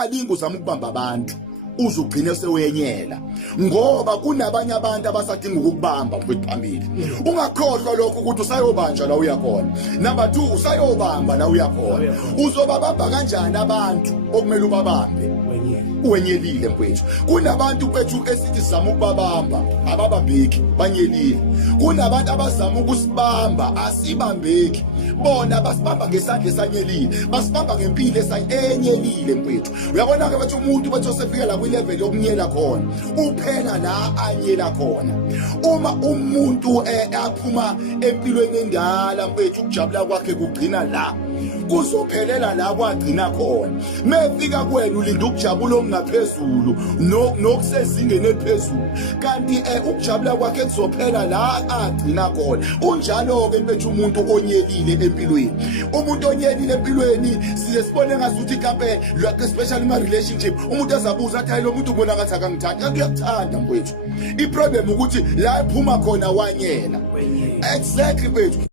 alinga uzama ukubamba abantu uzugcine sewenyela ngoba kunabanye abantu abasadinga ukubamba mfethu phambili. Ungakhohlwa lokho ukuthi usayobanja la uyakhona. Number 2 usayobamba la uyakhona. Uzobabamba kanjani abantu okumele ubabambe? Uwenyelile mfethu. Kunabantu mfethu esithi sizama ukubabamba ababambeki banyelile. Kunabantu abazama ukusibamba asibambeki. Bona basibamba ngesandla esanyelile, basibamba ngempilo enyelile mfethu. Uyabona ke bathi umuntu bathi osefika la kwilevel yokunyela khona uphela la anyela khona. Uma umuntu aphuma empilweni endala mfethu ukujabula kwakhe kugcina la kuzophelela la kwagcina khona. Mefika kwena ulinda ukujabula okungaphezulu nokusezingeni eliphezulu kanti ukujabula kwakhe kuzophela la agcina khona. Unjalo ke mfethu umuntu onyelile empilweni. Umuntu onyelile empilweni size sibone ngasuthi kampe especially ma relationship umuntu azabuza athi hayi lo muntu ubona ngathi akangithandi. Akuyakuthanda mfethu. I problem ukuthi la ephuma khona wanyela. Exactly mfethu.